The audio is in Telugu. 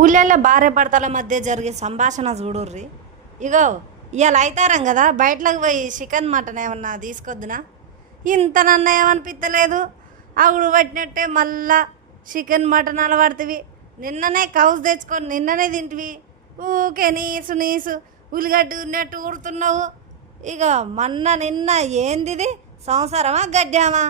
ఊళ్ళల్లో భార్య భర్తల మధ్య జరిగే సంభాషణ చూడుర్రి. ఇగో ఇవాళ అవుతారం కదా, బయటలోకి పోయి చికెన్ మటన్ ఏమన్నా తీసుకొద్దునా, ఇంత నన్న ఏమనిపించలేదు. ఆవుడు పట్టినట్టే మళ్ళా చికెన్ మటన్ అలవాడుతుంది. నిన్ననే కౌస్ తెచ్చుకొని నిన్ననే తింటివి, ఊకే నీసు నీసు ఉల్లిగడ్డ ఉన్నట్టు ఊరుతున్నావు. ఇక నిన్న ఏంది సంసారమా గడ్డామా?